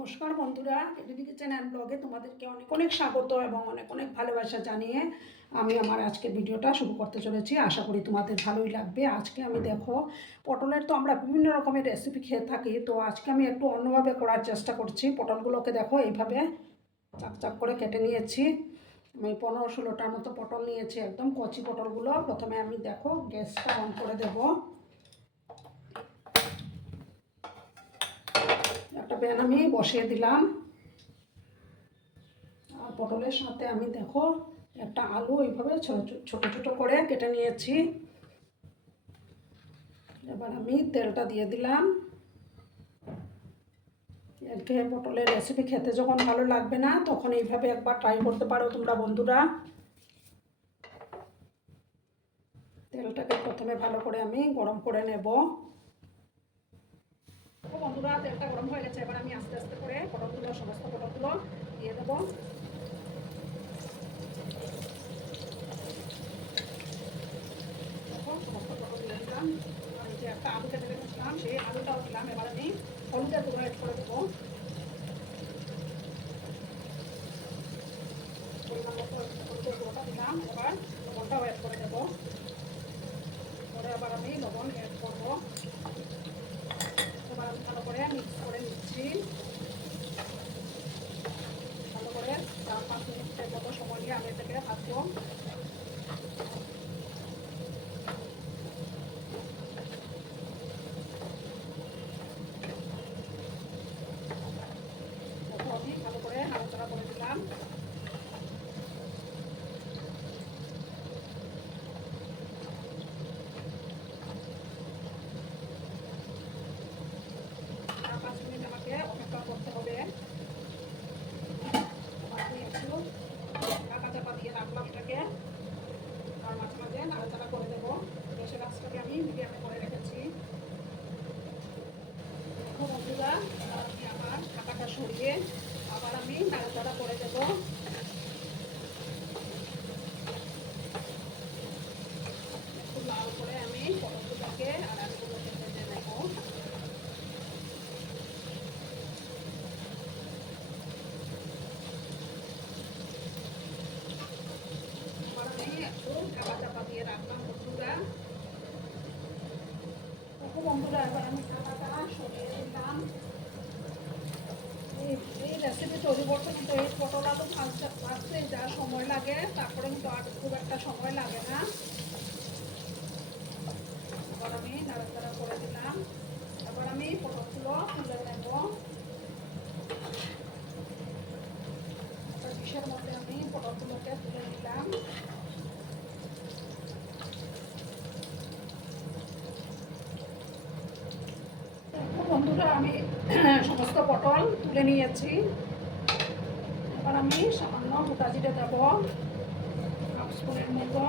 নমস্কার বন্ধুরা, ADD kitchen and ব্লগে তোমাদেরকে অনেক অনেক স্বাগত এবং অনেক অনেক ভালোবাসা জানিয়ে আমি আমার আজকের ভিডিওটা শুরু করতে চলেছি। আশা করি তোমাদের ভালোই লাগবে। আজকে আমি দেখো, পটলের তো আমরা বিভিন্ন রকমের রেসিপি খেয়ে থাকি, তো আজকে আমি একটু অন্যভাবে করার চেষ্টা করছি। পটলগুলোকে দেখো এইভাবে চাক চাক করে কেটে নিয়েছি। আমি 15-16টার মতো পটল নিয়েছি, একদম কচি পটলগুলো। প্রথমে আমি দেখো গ্যাসটা অন করে দেবো। একটা প্যান আমি বসিয়ে দিলাম, আর পটলের সাথে আমি দেখো একটা আলু এইভাবে ছোট ছোট করে কেটে নিয়েছি। এবার আমি তেলটা দিয়ে দিলাম। এরকে পটলের রেসিপি খেতে যখন ভালো লাগবে না, তখন এইভাবে একবার ট্রাই করতে পারো তোমরা বন্ধুরা। তেলটাকে প্রথমে ভালো করে আমি গরম করে নেব। বন্ধুরা, তেলটা গরম হয়ে গেছে। এবার আমি আস্তে আস্তে করে সমস্ত পটলগুলো দিয়ে দেবো। সমস্ত পটল দিয়ে দিলাম। আর যে একটা আলু কেটে রেখেছিলাম, সেই আলুটাও দিলাম। এবার আমি হলুদের গুঁড়ো অ্যাড করে দেবো। পরিমাণ মতো হলুদের গুঁড়োটা দিলাম। এবার লবণটাও অ্যাড করে দেবো। পরে আবার আমি লবণ অ্যাড করবো। এবার আমি ভালো করে মিক্স করে নিচ্ছি। ভালো করে 4-5 মিনিটের মতো সময় নিয়ে আমি এটাকে ভাজবো। আমি ভালো করে নাড়াচাড়া করে দিলাম। আর 5 মিনিট আমাকে অপেক্ষা করতে হবে। আমি একটু ঢাকা চাপা দিয়ে রাখলাম এটাকে, আর মাঝে মাঝে নাড়াচাড়া করে দেবো। গ্যাসের আঁচটাকে আমি মিডিয়ামে করে রেখেছি। দেখো বন্ধুরা, আমি আমার ঢাকাটা সরিয়ে আবার আমি নাড়াচাড়া করে দেবো। একটু লাল করে আমি পটলগুলোকে আর আলুগুলোকে ভেজে নেব। এবার আমি একটু ঢাকা চাপা দিয়ে রাখলাম বন্ধুরা। দেখো বন্ধুরা, এবার আমি ঢাকাটা সরিয়ে দিলাম। এই রেসিপি তৈরি করতে কিন্তু এই পটল আলু ভাজতে যা সময় লাগে, তারপরে কিন্তু আর খুব একটা সময় লাগে না। এবার আমি নাড়াচাড়া করে দিলাম। এবার আমি পটলগুলো তুলে নেব। একটা ডিশের মধ্যে আমি পটলগুলোকে তুলে নিলাম। বন্ধুরা, আমি সমস্ত পটল তুলে নিয়েছি। এবার আমি সামান্য গোটা জিরে দেবো, 1/2 স্পুনের মতো।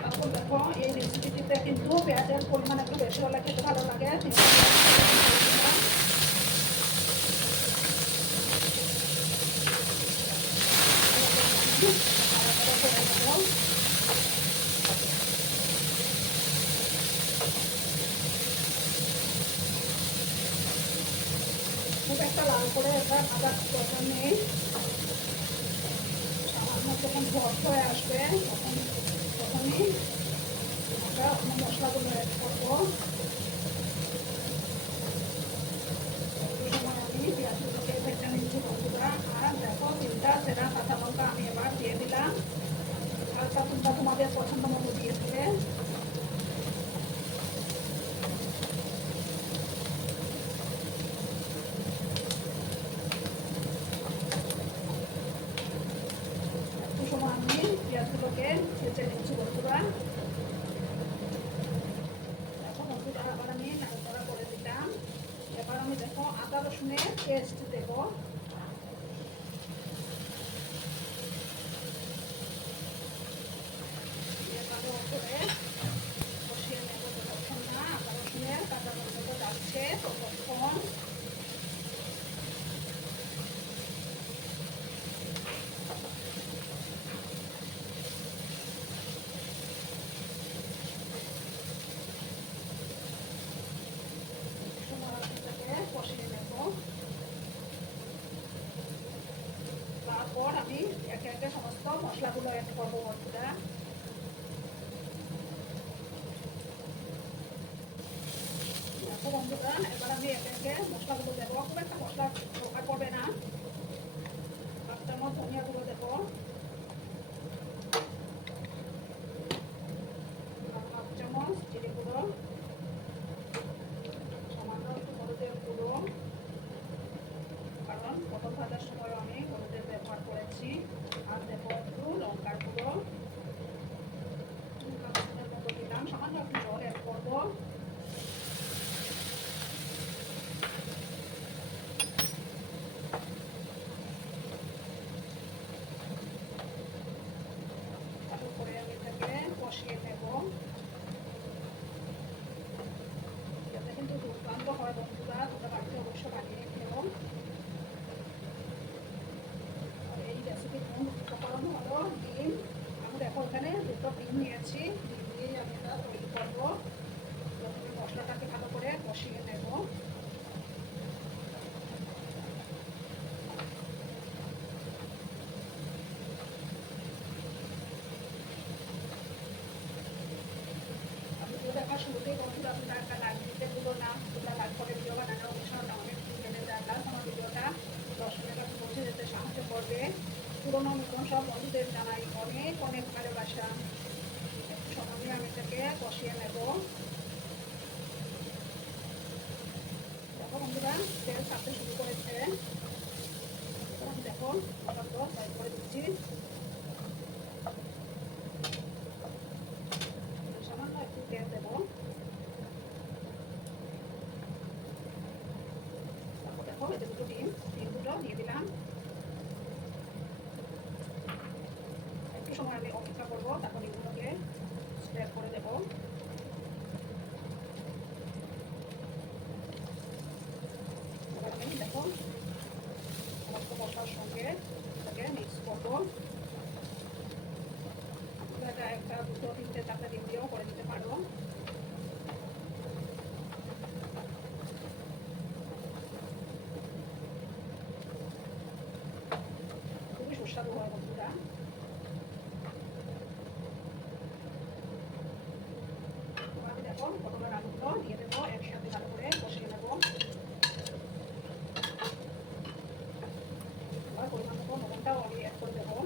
তারপর দেখো, এই রেসিপিটিতে কিন্তু পেঁয়াজের পরিমাণ একটু বেশি হলে খেতে ভালো লাগে। খুব একটা লাল করে এটা ভাজার দরকার নেই। সামান্য যখন ভর্ত হয়ে আসবে, তখনই আমরা অন্য মশলাগুলো অ্যাড করবো। সময় আমি পেঁয়াজগুলোকে ভেজে নিচ্ছি বন্ধুরা। আর দেখো, 3টা চেরা কাঁচা লঙ্কা আমি এবার দিয়ে দিলাম। হালকা তোমরা তোমাদের পছন্দ মতো দিয়ে দিলে। একটু সময় আমি পেঁয়াজগুলোকে ভেজে নিচ্ছি বন্ধুরা। দেখো বন্ধুরা, আবার আমি নাড়াচাড়া করে দিলাম। এবার আমি দেখো আদা রসুনের পেস্ট দেবো। ভালো করে কষিয়ে নেব যতক্ষণ না আদা রসুনের কাঁচা গন্ধটা যাচ্ছে ততক্ষণ। মশলাগুলো অ্যাড করবো বন্ধুরা। দেখো বন্ধুরা, এবার আমি একে একে মশলাগুলো দেবো। খুব একটা মশলা দরকার পড়বে না। 1 চামচ ধনিয়া গুঁড়ো দেবো, 1 চামচ জিরে গুঁড়ো, সামান্য একটু হলুদের গুঁড়ো, কারণ পটল ভাজার সময় আমি হলুদের ব্যবহার করেছি। আর দেবো একটু লঙ্কার গুঁড়ো, মতো দিলাম। সামান্য একটু জল অ্যাড করবো। তারপরে আমি এটাকে কষিয়ে নেব। এটা কিন্তু দুর্দান্ত হয় বন্ধুরা, তোমরা বাড়িতে অবশ্যই বানিয়ে খেও। আর এই রেসিপির মূল উপকরণ হলো ডিম। আমি দেখো এখানে 2টো ডিম নিয়েছি। ডিম দিয়ে আমি এটা তৈরি করবো। প্রথমে মশলাটাকে ভালো করে কষিয়ে নেব। ভিডিও দেখার শুরুতেই বন্ধুরা আপনারা একটা লাইক দিতে ভুলো না। তোমরা লাইক করে ভিডিও বানানোর অনুসরণটা অনেক বেড়ে যায়। প্লাস আমার ভিডিওটা 10 জনের কাছে পৌঁছে যেতে সাহায্য করবে। পুরোনো নতুন সব বন্ধুদের জানাই অনেক অনেক ভালোবাসা। একটু সময় আমি এটাকে কষিয়ে নেব। দেখো বন্ধুরা, তেল ছাড়তে শুরু করেছে। দেখো টমেটো ফ্রাই করে দিচ্ছি। সামান্য একটু তেল দেবো। তারপর দেখো এই যে 2টো ডিম দুটো দিয়ে দিলাম। একটু সময় আমি অপেক্ষা করবো, তারপর ডিমগুলোকে স্প্রেড করে দেবো। এবার আমি দেখো সমস্ত মশলার সঙ্গে এটাকে মিক্স করবো। এটা 1টা 2টো 3টে 4টে ডিম দিয়েও করে দিতে পারো। খুবই সুস্বাদু হয় বন্ধুরা। আমি দেখো পটলের আলুগুলো দিয়ে দেবো, একসাথে ভালো করে কষিয়ে নেবো। আর পরিমাণ মতো লবণটাও আমি অ্যাড করে দেবো।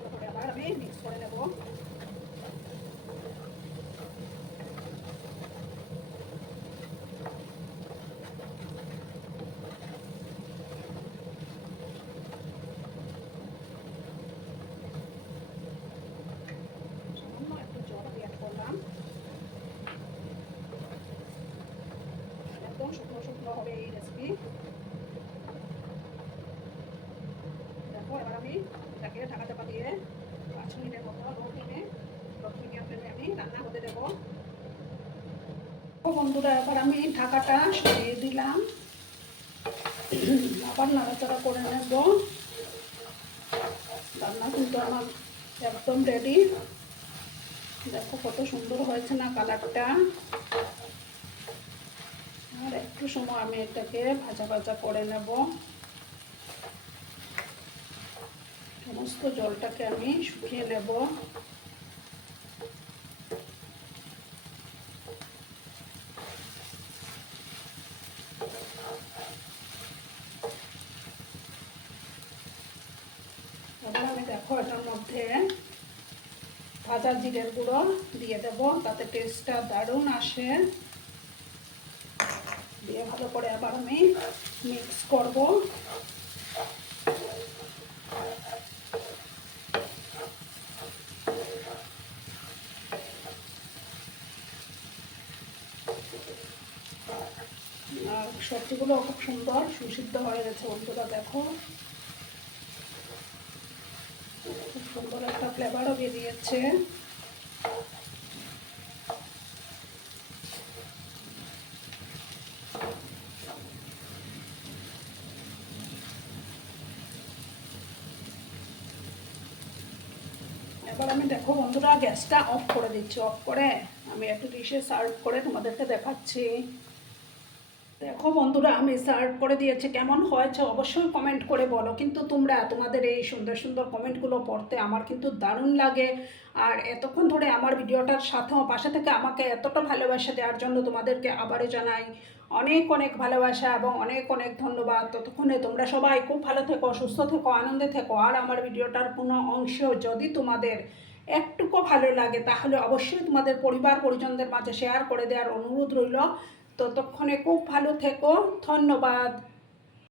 তারপরে আবার আমি মিক্স করে নেবো। সামান্য একটু জল আমি অ্যাড করলাম। একদম শুকনো শুকনো হবে এই রেসিপি। দেখো এবার আমি এটাকে ঢাকা চাপা দিয়ে 5 মিনিটের মতো লো মিডিয়াম ফ্লেমে আমি রান্না হতে দেবো। বন্ধুরা, এবার আমি ঢাকাটা সরিয়ে দিলাম। আবার নাড়াচাড়া করে নেব। রান্না কিন্তু আমার একদম রেডি। দেখো কত সুন্দর হয়েছে না কালারটা। আর একটু সময় আমি এটাকে ভাজা ভাজা করে নেব। সমস্ত জলটাকে আমি শুকিয়ে নেব। এবার আমি দেখো এটার মধ্যে ভাজা জিরের গুঁড়ো দিয়ে দেব, তাতে টেস্টটা দারুণ আসে। দিয়ে ভালো করে আবার আমি মিক্স করব। আর সবজিগুলো খুব সুন্দর সুসিদ্ধ হয়ে গেছে বন্ধুরা। দেখো খুব সুন্দর একটা ফ্লেভারও বেরিয়েছে। এবার এবার আমি দেখো বন্ধুরা গ্যাসটা অফ করে দিচ্ছি, অফ করে আমি একটু ডিশে সার্ভ করে তোমাদেরকে দেখাচ্ছি। দেখো বন্ধুরা আমি সার্ভ করে দিয়েছি, কেমন হয়েছে অবশ্যই কমেন্ট করে বলো। কিন্তু তোমরা তোমাদের এই সুন্দর সুন্দর কমেন্টগুলো পড়তে আমার কিন্তু দারুণ লাগে। আর এতক্ষণ ধরে আমার ভিডিওটার সাথেও পাশে থেকে আমাকে এতটা ভালোবাসা দেওয়ার জন্য তোমাদেরকে আবারও জানাই অনেক অনেক ভালোবাসা এবং অনেক অনেক ধন্যবাদ। ততক্ষণে তোমরা সবাই খুব ভালো থেকো, সুস্থ থেকো, আনন্দে থেকো। আর আমার ভিডিওটার কোনো অংশ যদি তোমাদের একটুকু ভালো লাগে তাহলে অবশ্যই তোমাদের পরিবার পরিজনদের মাঝে শেয়ার করে দেওয়ার অনুরোধ রইল। ততক্ষণে খুব ভালো থেকো, ধন্যবাদ।